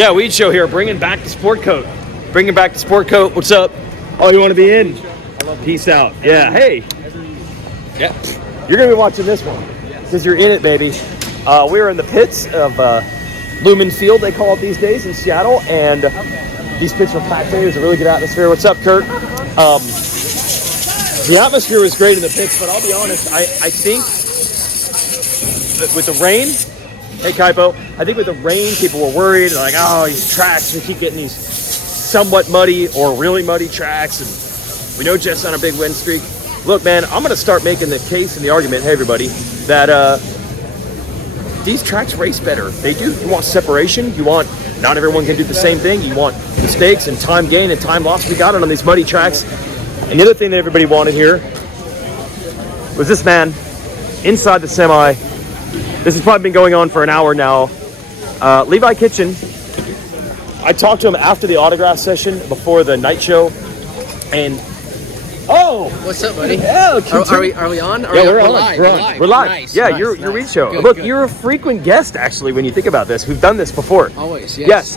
Yeah, Weege Show here, bringing back the sport coat. Bringing back the sport coat. What's up? Oh, you want to be in? Peace out. Yeah, hey. Yeah. You're going to be watching this one because you're in it, baby. We're in the pits of Lumen Field, they call it these days, in Seattle. And these pits were packed today. It was a really good atmosphere. What's up, Kurt? The atmosphere was great in the pits, but I'll be honest, I think that with the rain, hey, Kaipo, I think with the rain, people were worried, like, oh, these tracks, we keep getting these somewhat muddy or really muddy tracks, and we know Jeff's on a big win streak. Look, man, I'm going to start making the case and the argument, hey, everybody, that these tracks race better. They do. You want separation. You want, not everyone can do the same thing. You want mistakes and time gain and time lost. We got it on these muddy tracks. And the other thing that everybody wanted here was this man inside the semi. This has probably been going on for an hour now. Levi Kitchen. I talked to him after the autograph session before the night show, and what's up, buddy? Yeah, are we on? Yeah, we're live. We're live. Nice, yeah, nice, your nice. Weege Show. Good, Look, good. you're a frequent guest, actually, when you think about this. We've done this before. Always, yes.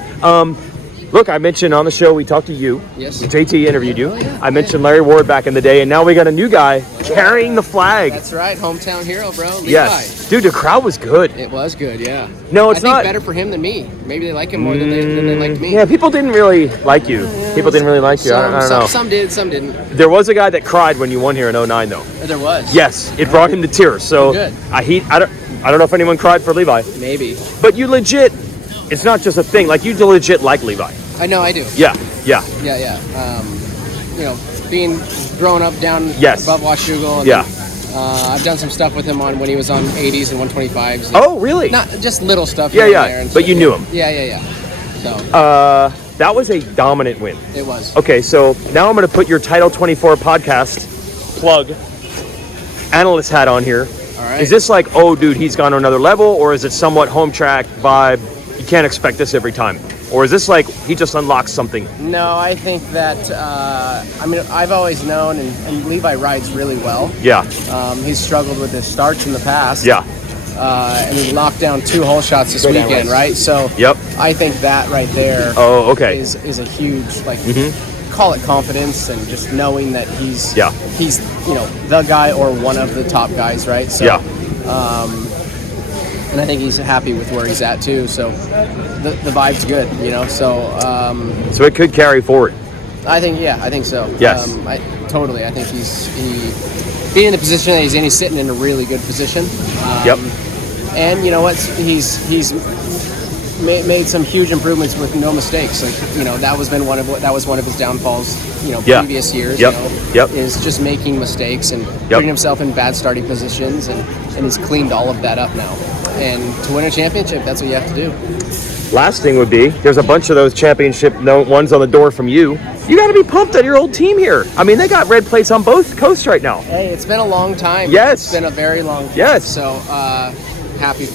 Look, I mentioned on the show, we talked to you. Yes. JT interviewed you. Oh, yeah. I mentioned Larry Ward back in the day, and now we got a new guy carrying the flag. That's right, hometown hero, bro. Levi. Yes. Dude, the crowd was good. It was good, yeah. No, it's I think not. better for him than me. Maybe they like him more than they liked me. Yeah, people didn't really like you. People didn't really like you. I don't know. Some did, some didn't. There was a guy that cried when you won here in 09, though. There was. Yes, it brought him to tears. So Good. I don't know if anyone cried for Levi. Maybe. But you legit, it's not just a thing. Like, you legit like Levi. I know, I do. Yeah. Being growing up down Yes. above Washougal. And, Yeah. I've done some stuff with him when he was on 80s and 125s. Oh, really? Not just little stuff. Yeah, here yeah. and there and But stuff. you knew him. Yeah. So That was a dominant win. it was. Okay, so now I'm going to put your Title 24 podcast plug analyst hat on here. All right. Is this like, oh, dude, he's gone to another level, or is it somewhat home track vibe? You can't expect this every time. Or is this like he just unlocks something? No, I think that, I've always known, and Levi rides really well. Yeah. He's struggled with his starts in the past. Yeah. And he locked down 2 hole shots this weekend, right? So Yep. I think that right there Oh, okay. is a huge, call it confidence, and just knowing that he's the guy or one of the top guys, right? So, Yeah. and I think he's happy with where he's at too. So the vibe's good, So it could carry forward. I think so. Yes. I think he being in the position that he's in, he's sitting in a really good position. Yep. And you know what? He's made some huge improvements with no mistakes. That was one of his downfalls. Previous years. Yep. Is just making mistakes and putting himself in bad starting positions, and he's cleaned all of that up now. And to win a championship, that's what you have to do. Last thing would be, there's a bunch of those championship ones on the door from you. You got to be pumped at your old team here. I mean, they got red plates on both coasts right now. Hey, it's been a long time. Yes. It's been a very long time. Yes. So happy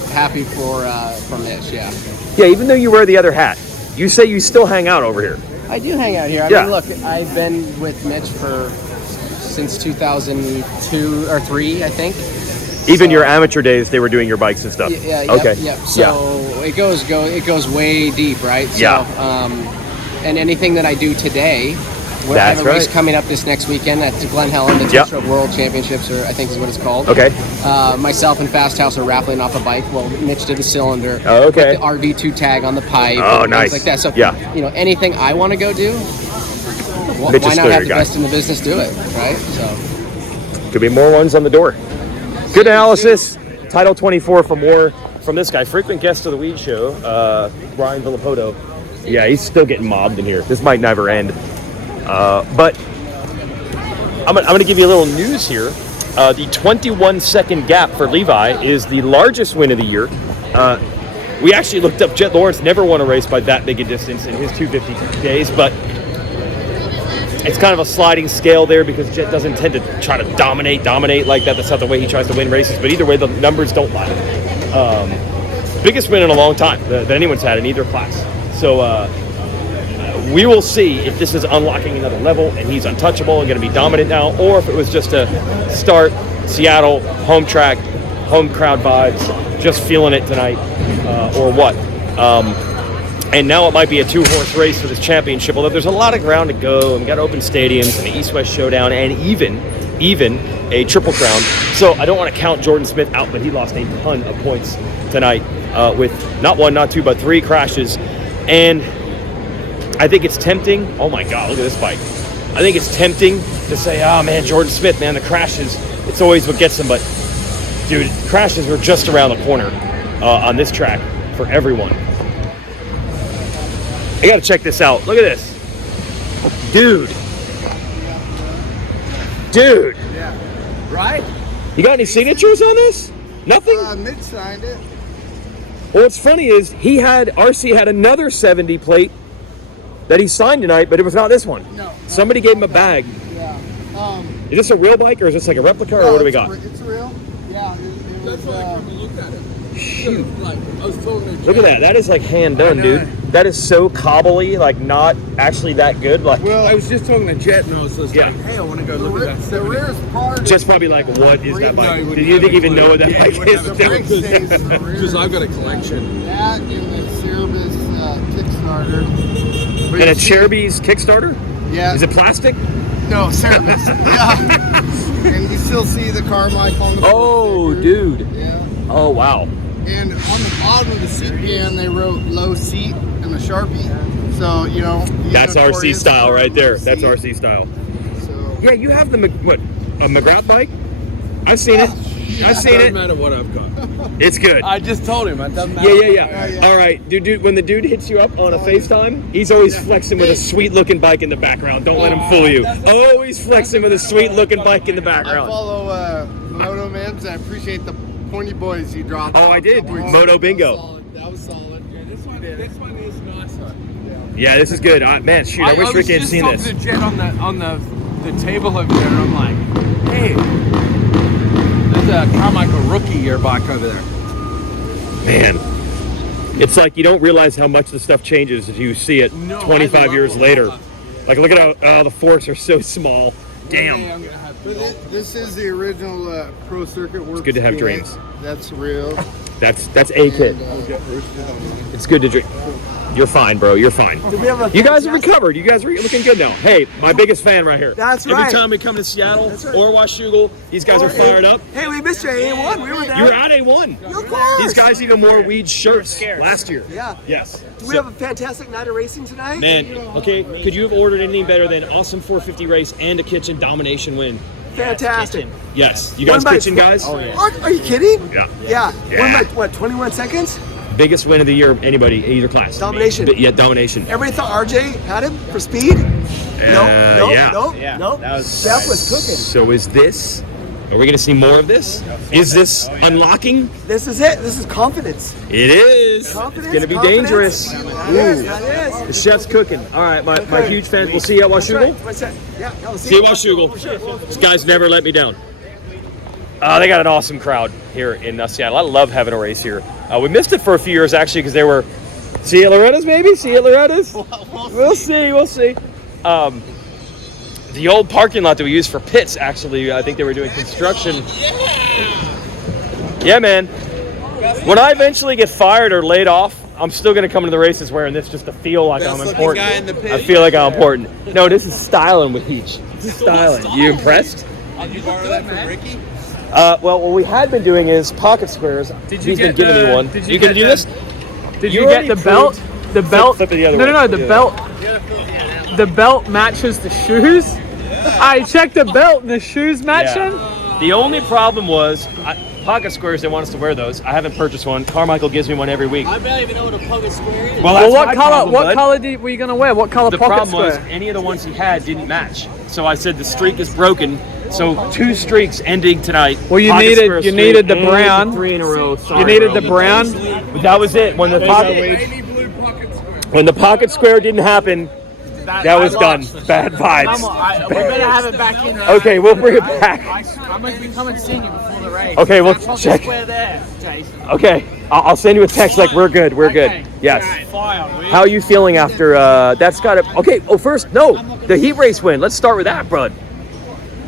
for Mitch, yeah. Yeah, even though you wear the other hat, you say you still hang out over here. I do hang out here. I mean, look, I've been with Mitch since 2002 or 3, I think. Even your amateur days, they were doing your bikes and stuff. Yeah. Okay. Yep. So it goes way deep, right? So, and anything that I do today, I have a race coming up this next weekend at Glen Helen, the Two-Stroke World Championships, or I think is what it's called. Okay. Myself and Fast House are raffling off a bike. Well, Mitch did the cylinder. Oh, okay. With the RV2 tag on the pipe. Oh, and nice. things like that. So, anything I want to go do, why not have the best in the business do it, right? So could be more ones on the door. Good analysis. Title 24 for more from this guy. Frequent guest of the Weege Show, Ryan Villopoto. Yeah, he's still getting mobbed in here. This might never end. But I'm going to give you a little news here. The 21-second gap for Levi is the largest win of the year. We actually looked up Jet Lawrence, never won a race by that big a distance in his 250 days, but it's kind of a sliding scale there because Jet doesn't tend to try to dominate like that. That's not the way he tries to win races. But either way, the numbers don't lie. Biggest win in a long time that anyone's had in either class. So we will see if this is unlocking another level and he's untouchable and going to be dominant now, or if it was just a start, Seattle, home track, home crowd vibes, just feeling it tonight, or what. And now it might be a 2-horse race for this championship, although there's a lot of ground to go, and we got open stadiums and the East-West Showdown, and even a Triple Crown. So I don't want to count Jordan Smith out, but he lost a ton of points tonight with not 1, not 2, but 3 crashes. And I think it's tempting. Oh my God, look at this bike. I think it's tempting to say, oh man, Jordan Smith, man, the crashes, it's always what gets him. But dude, crashes were just around the corner on this track for everyone. I gotta check this out. Look at this. Dude. Yeah. Right? You got any signatures on this? Nothing? Mitch signed it. Well, what's funny is RC had another 70 plate that he signed tonight, but it was not this one. No. Somebody gave him a bag. Yeah. Is this a real bike or is this like a replica or what do we got? It's real. Yeah. That's why I come and look at it. Shoot. Like, I was talking to Look at that. That is like hand done, dude. That is so cobbly, like not actually that good. Like, Well, I was just talking to Jet and I was just Yeah. like, hey, I want to go look at that. The rearest part. just probably like, what is that bike? No, Do you think even know what that Yeah, bike he wouldn't is? have a brake stays in the rear. Because I've got a collection. That and the Cerebus Kickstarter. And a Cherubies Kickstarter? Yeah. Is it plastic? No, Cerebus. Yeah. And you still see the Carmichael on the Oh, sticker. dude. Yeah. Oh, wow. And on the bottom of the seat pan, they wrote low seat and a Sharpie. So, you know. he's That's RC notorious style for right low there. That's seat. RC style. So, Yeah, you have the, a McGrath bike? I've seen it. I've seen Doesn't it. matter what I've got. It's good. I just told him. It doesn't matter. Yeah. All right, dude, when the dude hits you up on a FaceTime, he's always flexing with a sweet-looking bike in the background. Don't let him fool you. Always flexing with a sweet-looking bike in the I background. follow Moto Mims. I appreciate the pointy boys you dropped. Oh, I did. a couple weeks Moto ago. Bingo. That was solid. Yeah, this one is nicer. Yeah, this is good. Man, shoot, I wish Ricky had seen I was this. just talking to Jet on the table over there, and I'm like, hey, there's a Carmichael rookie year bike over there. Man, it's like you don't realize how much the stuff changes if you see it No, 25 I love years it. later. Like, look at how the forks are so small. One day Damn. I'm gonna have But this is the original Pro Circuit work. good to have kit. dreams. That's real. That's a kit. It's good to drink. You're fine, bro. You're fine. You guys have recovered. You guys are looking good now. Hey, my biggest fan right here. That's Every right. time we come to Seattle That's right. or Washougal, these guys are fired up. Hey, we missed you at A1. We were there. You were at A1. Of course. These guys even wore Weege shirts last year. Yeah. Yes. We have a fantastic night of racing tonight. Man, okay, could you have ordered anything better than awesome 450 race and a kitchen domination win? Fantastic. Yes. You guys One by- kitchen guys? Are you kidding? Yeah. Yeah. Yeah. One by, what, 21 seconds? Biggest win of the year of anybody, either class. Domination. Yeah, domination. Everybody thought RJ had him for speed? No. That was cooking. So is this, are we going to see more of this? Is this unlocking? This is it. This is confidence. It is. Confidence. It's going to be confidence. dangerous. Yes, that is. The chef's cooking. All right, my huge fans. We'll see you at That's right. Washougal. What's that? Yeah, we'll See you at For Washougal. sure. These guys never let me down. They got an awesome crowd here in Seattle. I love having a race here. We missed it for a few years actually because they were. See you at Loretta's, maybe? See you at Loretta's? We'll see. The old parking lot that we used for pits, actually, I think they were doing construction. Yeah, man. When I eventually get fired or laid off, I'm still going to come to the races wearing this just to feel like I'm important. guy in the pit. I feel like I'm important. No, this is styling with Weege. This is styling. You impressed? Did you borrow that from Ricky? Well, what we had been doing is pocket squares. Did you He's been get giving me the- one. did You you gonna get do the- this? Did You you get already the belt? The belt. Flip it the other no, way. no, no. The Yeah. belt. The belt matches the shoes. I checked the belt and the shoes matching. The only problem was pocket squares. They want us to wear those. I haven't purchased one. Carmichael gives me one every week. I barely even know what a pocket square is. Well, Well, that's what my color? problem, What bud. color were you gonna wear? What color The pocket problem square? was any of the ones he had didn't match. So I said the streak is broken. So 2 streaks ending tonight. Well, you Pocket needed- square you streak needed the and brown. 3 in a row. Sorry, You needed bro. the brown. But that was it. When the pocket square didn't happen, that was done. Bad vibes. We better have it back in there. Okay, we'll bring it back. I'm going to be coming seeing you before the race. Okay, we'll Pocket check. square there, Jason. Okay, I'll send you a text like we're good. We're good. Okay. Yes. Fire, How are you feeling after that's got to? Okay. Oh, first, no, the heat race win. Let's start with that, bud.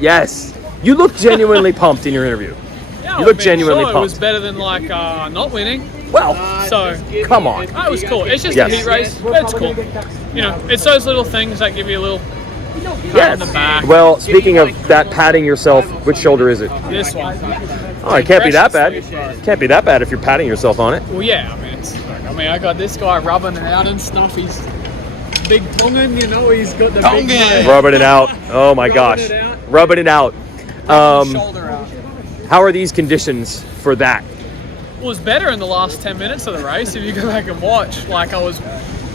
Yes, you look genuinely pumped in your interview. Yeah, You look genuinely It pumped. was better than like not winning. Well, So come on. it was cool. It's just Yes. a heat race. But it's cool. You know, it's those little things that give you a little pat Yes. on the back. Well, speaking of that patting yourself, which shoulder is it? This one. Oh, it can't be that bad. Can't be that bad if you're patting yourself on it. Well, yeah. I got this guy rubbing it out and stuff. He's big tonguing, you know. He's got the big Rubbing it out. Oh my Rubbing gosh. it out. Rubbing it out. shoulder out. How are these conditions for that? It was better in the last 10 minutes of the race. If you go back and watch, like I was,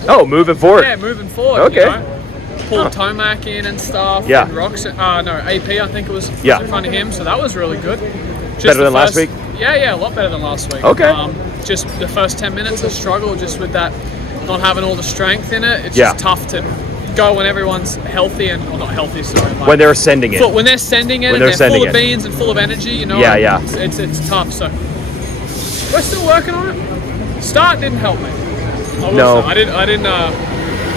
Oh, moving forward. yeah, moving forward. Okay. You know? Pulled Tomac in and stuff. Yeah. And Rox, no, AP, I think it was Yeah. in front of him. So that was really good. Just Better the than last first- week? Yeah, a lot better than last week. Okay. Just the first 10 minutes, I struggled just with that, not having all the strength in it. It's Yeah. just tough to go when everyone's healthy and, well, not healthy, sorry. Like, When they're sending it. when they're sending it When and they're they're sending full of it. beans and full of energy, you know. Yeah, yeah. It's tough. So we're still working on it. Start didn't help me. I will No. say. I didn't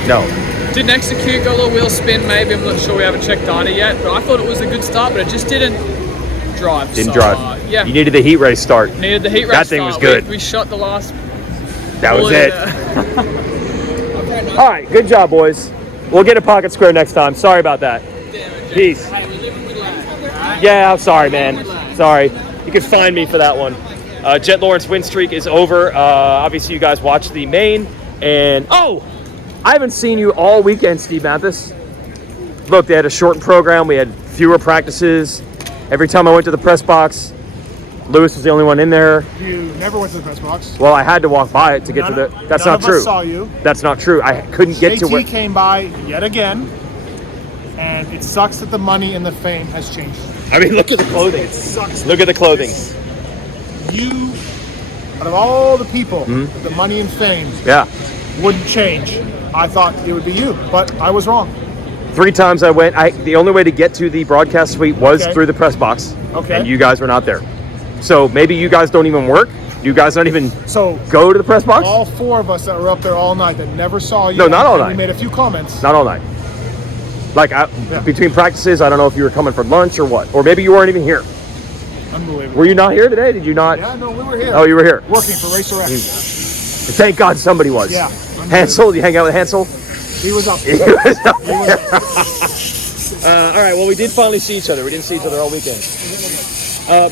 No. didn't execute. Got a little wheel spin. Maybe I'm not sure. We haven't checked data yet. But I thought it was a good start, but it just didn't drive. Didn't So, drive. Yeah. You needed the heat race start. Needed the heat race. That thing was start. good. We shot the last. That was bullet, it. All right, good job, boys. We'll get a pocket square next time. Sorry about that. Peace. Yeah, I'm sorry, man. Sorry. You can find me for that one. Jet Lawrence win streak is over. Obviously, you guys watched the main. And, oh, I haven't seen you all weekend, Steve Mathis. Look, they had a shortened program. We had fewer practices. Every time I went to the press box, Lewis was the only one in there. You never went to the press box. Well, I had to walk by it to get to the... That's none not of true. us saw you. That's not true. I couldn't get to where... JT came by yet again, and it sucks that the money and the fame has changed. I mean, look at the clothing. It sucks. Look at the clothing. You, out of all the people, Mm-hmm. with the money and fame Yeah. wouldn't change. I thought it would be you, but I was wrong. 3 times I went. The only way to get to the broadcast suite was Okay. through the press box. Okay. And you guys were not there. So maybe you guys don't even work. You guys don't even So go to the press box? all 4 of us that were up there all night that never saw you. No, not all and night. We made a few comments. Not all night. Like, between practices, I don't know if you were coming for lunch or what. Or maybe you weren't even here. Unbelievable. Were you not here today? Did you not? Yeah, no, we were here. Oh, you were here. Working for Racer X. Thank God somebody was. Yeah. Hansel, you hang out with Hansel? He was up. All right, well, we did finally see each other. We didn't see each other all weekend.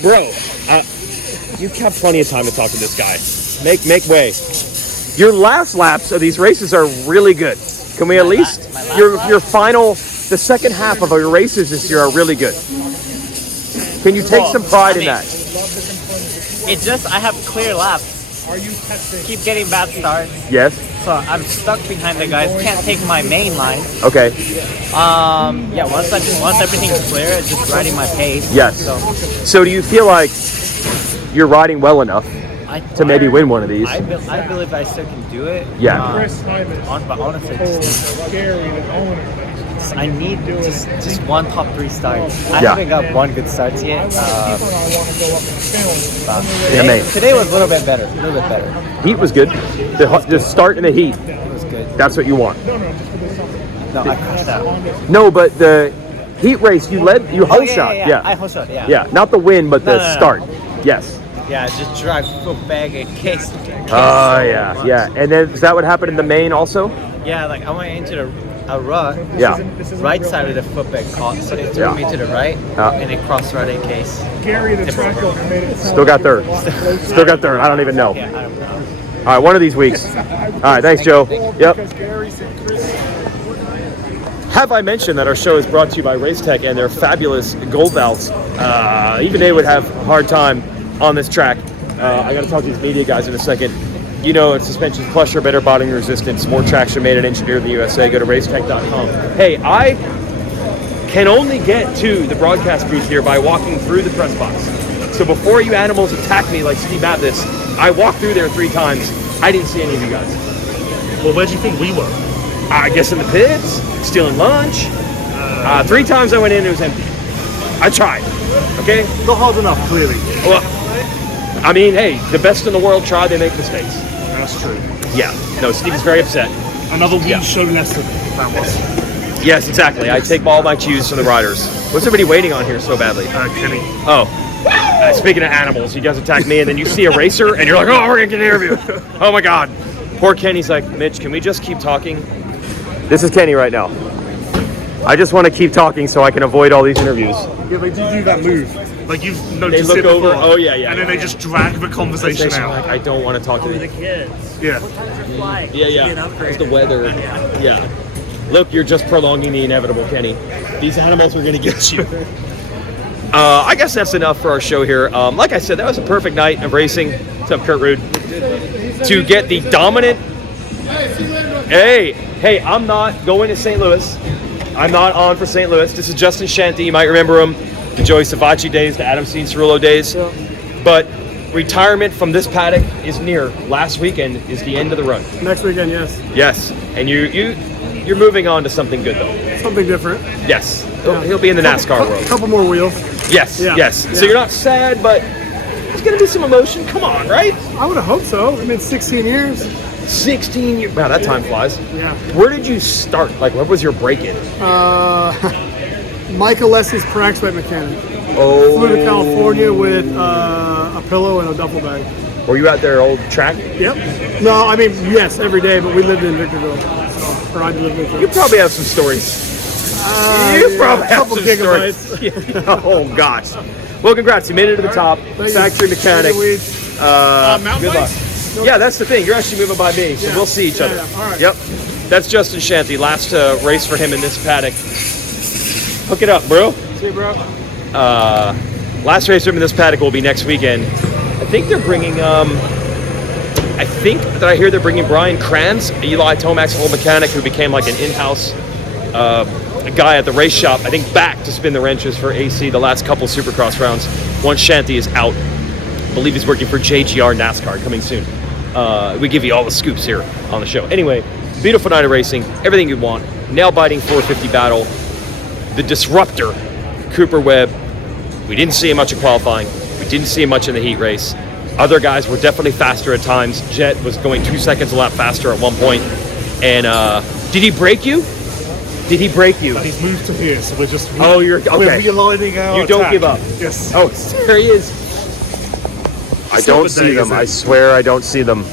Bro, you have plenty of time to talk to this guy. Make way. Your last laps of these races are really good. Can we at least... Your final... The second half of your races this year are really good. Can you take some pride in that? It's just I have clear laps. Are you testing? Keep getting bad starts, Yes? so I'm stuck behind the guys. Can't take my main line. Okay. Yeah. Once everything's clear, it's just riding my pace. Yes. So do you feel like you're riding well enough to maybe win one of these? I believe I still can do it. Yeah. Chris Hyman But honestly, told Gary, the owner, I need just one top 3 start. I Yeah. haven't got one good start yet. Keeper and I want to go up and film. Yeah, mate. Today was a little bit better. Heat was good. The start in the heat, It was good. that's what you want. No, just for this summer. No, I crashed out. No, but the heat race, you whole shot. I whole shot. Yeah. Yeah, not the win, but the No. start. Yes. Yeah, just drive foot bag in case. Oh, yeah. And then is that what happened in the main also? Yeah, like I went into a rut. Yeah. Right side of the foot bag caught, so it threw me to the right, and it crossed right in case. Gary, the track owner, made it sound Still got third. Still got third. I don't even know. Yeah, I don't know. All right, one of these weeks. All right, thanks, Joe. Yep. because Gary said Chris. Have I mentioned that our show is brought to you by Racetech and their fabulous gold valves? Even they would have a hard time on this track. I got to talk to these media guys in a second. You know, it's suspension plusher, better bottoming resistance, more traction made and engineered in the USA. Go to racetech.com. Hey, I can only get to the broadcast booth here by walking through the press box. So before you animals attack me like Steve Mathis, I walked through there 3 times. I didn't see any of you guys. Well, where'd you think we were? I guess in the pits, stealing lunch. 3 times I went in, it was empty. I tried, okay? Not hard enough, clearly. Well, I mean, hey, the best in the world try, they make mistakes. That's true. Yeah, no, Steve's very upset. Another Weege show lesson, that was. Yes, exactly. I take all my cues from the riders. What's everybody waiting on here so badly? Kenny. Oh, Speaking of animals, you guys attack me, and then you see a racer, and you're like, oh, we're going to get an interview. Oh, my God. Poor Kenny's like, Mitch, can we just keep talking? This is Kenny right now. I just want to keep talking so I can avoid all these interviews. Yeah, they do that move. Like you've noticed They look it over. before, Oh, yeah. and then they just drag the conversation out. Like, I don't want to talk to The them. kids. Yeah. It's the weather. Yeah. Look, you're just prolonging the inevitable, Kenny. These animals are going to get you. I guess that's enough for our show here. Like I said, that was a perfect night of racing. What's up, Kurt Rude? To get the dominant. Hey, I'm not going to St. Louis. I'm not on for St. Louis. This is Justin Shanty. You might remember him. The Joey Savacci days, the Adam Steen Cerullo days. But retirement from this paddock is near. Last weekend is the end of the run. Next weekend, yes. Yes, and you're moving on to something good though. Something different. Yes, he'll be in the NASCAR world. A couple more wheels. Yes, yes. So you're not sad, but there's gonna be some emotion. Come on, right? I would have hoped so. I mean, 16 years. 16 years. Wow, that time flies. Yeah. Where did you start? Like, what was your break-in? Michael Leslie's Praxway mechanic. Oh. Flew to California with a pillow and a duffel bag. Were you out there old track? Yep. No, I mean, yes, every day, but we lived in Victorville. So, or I lived in Victorville. You probably have some stories. You probably have some gigabytes. stories. Oh, gosh. Well, congrats. You made it to the top. Factory mechanic. Good luck. Yeah, that's the thing. You're actually moving by me, so we'll see each other. Yeah. All right. Yep. That's Justin Shanty. Last race for him in this paddock. Hook it up, bro. See you, bro. Last race for him in this paddock will be next weekend. I think they're bringing, I think that I hear they're bringing Brian Kranz, Eli Tomac's old mechanic who became like an in-house guy at the race shop, I think back to spin the wrenches for AC the last couple Supercross rounds. Once Shanty is out, I believe he's working for JGR NASCAR coming soon. We give you all the scoops here on the show. Anyway, beautiful night of racing, everything you want. Nail-biting 450 battle. The disruptor, Cooper Webb. We didn't see him much in qualifying. We didn't see him much in the heat race. Other guys were definitely faster at times. Jet was going 2 seconds a lap faster at one point. And did he break you? Did he break you? He's moved to here, so we're just you're okay. We're realigning our You don't attack. give up. Yes. Oh, there he is. I don't see them. I swear I don't see them.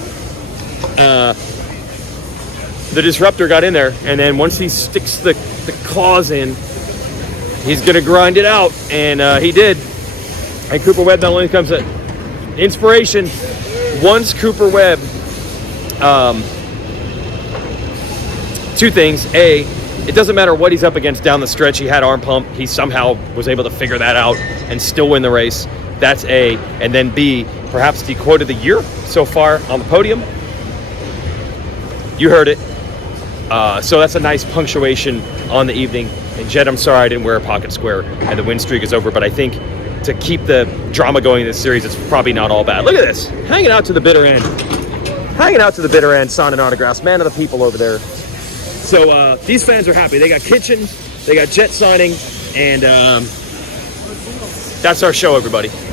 The disruptor got in there, and then once he sticks the claws in, he's going to grind it out, and he did. And Cooper Webb not only comes at inspiration, once Cooper Webb, two things. A, it doesn't matter what he's up against down the stretch. He had arm pump. He somehow was able to figure that out and still win the race. That's A. And then B, perhaps the quote of the year so far on the podium. You heard it. So that's a nice punctuation on the evening. And Jed, I'm sorry I didn't wear a pocket square and the win streak is over, but I think to keep the drama going in this series, it's probably not all bad. Look at this, hanging out to the bitter end. Hanging out to the bitter end, signing autographs, man of the people over there. So these fans are happy. They got Kitchen, they got Jet signing, and that's our show, everybody.